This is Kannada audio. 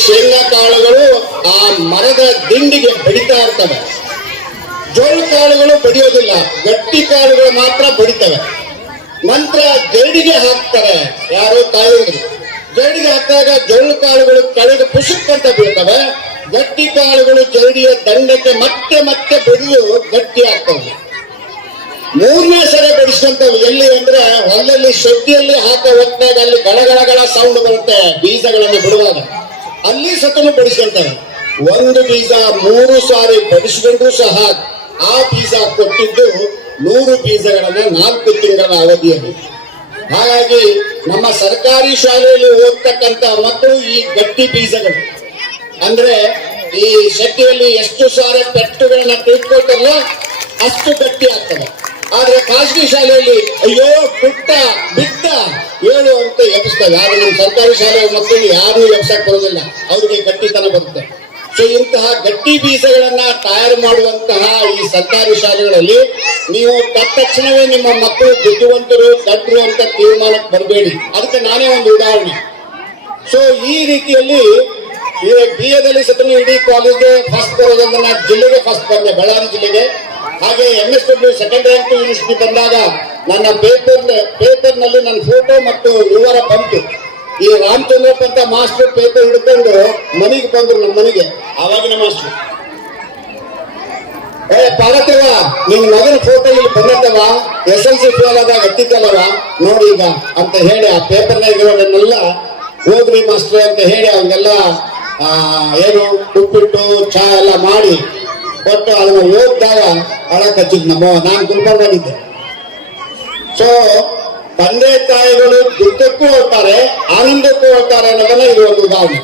ಶೇಂಗಾ ಕಾಳುಗಳು ಆ ಮರದ ದಿಂಡಿಗೆ ಬಡಿತಾ ಇರ್ತವೆ. ಜೋಳ ಕಾಳುಗಳು ಬಡಿಯೋದಿಲ್ಲ, ಗಟ್ಟಿ ಕಾಳುಗಳು ಮಾತ್ರ ಬಡಿತವೆ. ನಂತರ ಜರಡಿಗೆ ಹಾಕ್ತಾರೆ, ಯಾರು ತಾಯಂದ್ರು ಜರಡಿಗೆ ಹಾಕಿದಾಗ ಜೋಳ ಕಾಳುಗಳು ಕೆಳಗೆ ಪುಷಕ್ ಅಂತ ಬೀಳ್ತವೆ. ಗಟ್ಟಿ ಕಾಳುಗಳು ಜರಡಿಯ ದಂಡಕ್ಕೆ ಮತ್ತೆ ಮತ್ತೆ ಬಡಿದು ಗಟ್ಟಿ ಆಗ್ತವೆ. ಮೂರನೇ ಸರಿ ಬಡಿಸ್ಕೊಂತವೆ. ಎಲ್ಲಿ ಅಂದ್ರೆ ಹೊಲದಲ್ಲಿ ಶೆಡ್ಡಿಯಲ್ಲಿ ಹಾಕೋ ಹೊತ್ತಾಗ ಅಲ್ಲಿ ಗಳಗಳಗಳ ಸೌಂಡ್ ಬರುತ್ತೆ ಬೀಜಗಳನ್ನು ಬಿಡುವಾಗ, ಅಲ್ಲಿ ಸತನು ಬಡಿಸ್ಕೊಂತವೆ. ಒಂದು ಬೀಜ 3 ಸಾರಿ ಬಡಿಸ್ಕೊಂಡ್ರು ಸಹ ಆ ಬೀಜ ಕೊಟ್ಟಿದ್ದು 100 ಬೀಜಗಳನ್ನ 4 ತಿಂಗಳ ಅವಧಿಯಲ್ಲಿ. ಹಾಗಾಗಿ ನಮ್ಮ ಸರ್ಕಾರಿ ಶಾಲೆಯಲ್ಲಿ ಓದ್ತಕ್ಕಂತ ಮಕ್ಕಳು ಈ ಗಟ್ಟಿ ಬೀಜಗಳು ಅಂದ್ರೆ ಈ ಶೆಟ್ಟಿಯಲ್ಲಿ ಎಷ್ಟು ಸಾರಿ ಪೆಟ್ಟುಗಳನ್ನ ತಿಳ್ಕೊಳ್ತಾರಲ್ಲ ಅಷ್ಟು ಗಟ್ಟಿ ಆಗ್ತದೆ. ಆದ್ರೆ ಖಾಸಗಿ ಶಾಲೆಯಲ್ಲಿ ಅಯ್ಯೋ ಪುಟ್ಟ ಬಿಟ್ಟ ಏಳು ಅಂತ ಎಬ್ಬಿಸ್ತವೆ. ಆದ್ರೆ ನಮ್ಮ ಸರ್ಕಾರಿ ಶಾಲೆಯ ಮಕ್ಕಳು ಯಾರು ಎಬ್ಸಕ್ ಬರೋದಿಲ್ಲ, ಅವ್ರಿಗೆ ಗಟ್ಟಿತನ ಬರುತ್ತೆ. ಸೊ ಇಂತಹ ಗಟ್ಟಿ ಬೀಜಗಳನ್ನ ತಯಾರು ಮಾಡುವಂತಹ ಈ ಸರ್ಕಾರಿ ಶಾಲೆಗಳಲ್ಲಿ ನೀವು ತಕ್ಷಣವೇ ನಿಮ್ಮ ಮಕ್ಕಳು ಬುದ್ಧಿವಂತರು ದಡ್ರು ಅಂತ ತೀರ್ಮಾನಕ್ಕೆ ಬರಬೇಡಿ. ಅದಕ್ಕೆ ನಾನೇ ಒಂದು ಉದಾಹರಣೆ. ಸೊ ಈ ರೀತಿಯಲ್ಲಿ BA ಸತನು ಇಡೀ ಕಾಲೇಜ್ಗೆ ಫಸ್ಟ್ ಬರೋದಂದ್ರೆ ನಾನು ಜಿಲ್ಲೆಗೆ ಫಸ್ಟ್ ಬಂದೆ, ಬಳ್ಳಾರಿ ಜಿಲ್ಲೆಗೆ. ಹಾಗೆ MSW ಸೆಕೆಂಡ್ ರ್ಯಾಂಕ್ ಯೂನಿವರ್ಸಿಟಿ ಬಂದಾಗ ನನ್ನ ಪೇಪರ್ನಲ್ಲಿ ನನ್ನ ಫೋಟೋ ಮತ್ತು ವಿವರ ಬಂತು. ಈ ರಾಮಚಂದ್ರಪ್ಪ ಅಂತ ಮಾಸ್ಟರ್ ಪೇಪರ್ ಹಿಡ್ಕೊಂಡು ಮನೆಗೆ ಬಂದ್ರು, ನಮ್ಮ ಮನೆಗೆ. ಆವಾಗಿನ ಮಾಸ್ಟರ್ ಪಾಲಕವ ನಿನ್ ಮಗನ ಫೋಟೋ ಇಲ್ಲಿ ಬಂದತ್ತವ, SLC ಫೇಲ್ ಆದಾಗ ಎತ್ತಿದ್ದಲ್ಲವ ನೋಡಿ ಈಗ ಅಂತ ಹೇಳಿ ಆ ಪೇಪರ್ನಾಗ ಇರೋದನ್ನೆಲ್ಲ ಹೋಗ್ರಿ ಮಾಸ್ಟರ್ ಅಂತ ಹೇಳಿ ಅವಂಗೆಲ್ಲ ಏನು ಉಪ್ಪಿಟ್ಟು ಚಾ ಎಲ್ಲ ಮಾಡಿ ಕೊಟ್ಟು ಅದನ್ನ ಓದಿದಾಗ ಅಳಕ್ ಹಚ್ಚಿದ್ ನಾನು ಗುಲ್ಬರ್ಗಾಗಿದ್ದೆ. ಸೊ ತಂದೆ ತಾಯಿಗಳು ದುಃಖಕ್ಕೂ ಹೋಗ್ತಾರೆ, ಆನಂದಕ್ಕೂ ಹೋಗ್ತಾರೆ ಅನ್ನೋದನ್ನ ಇದು ಒಂದು ಉದಾಹರಣೆ.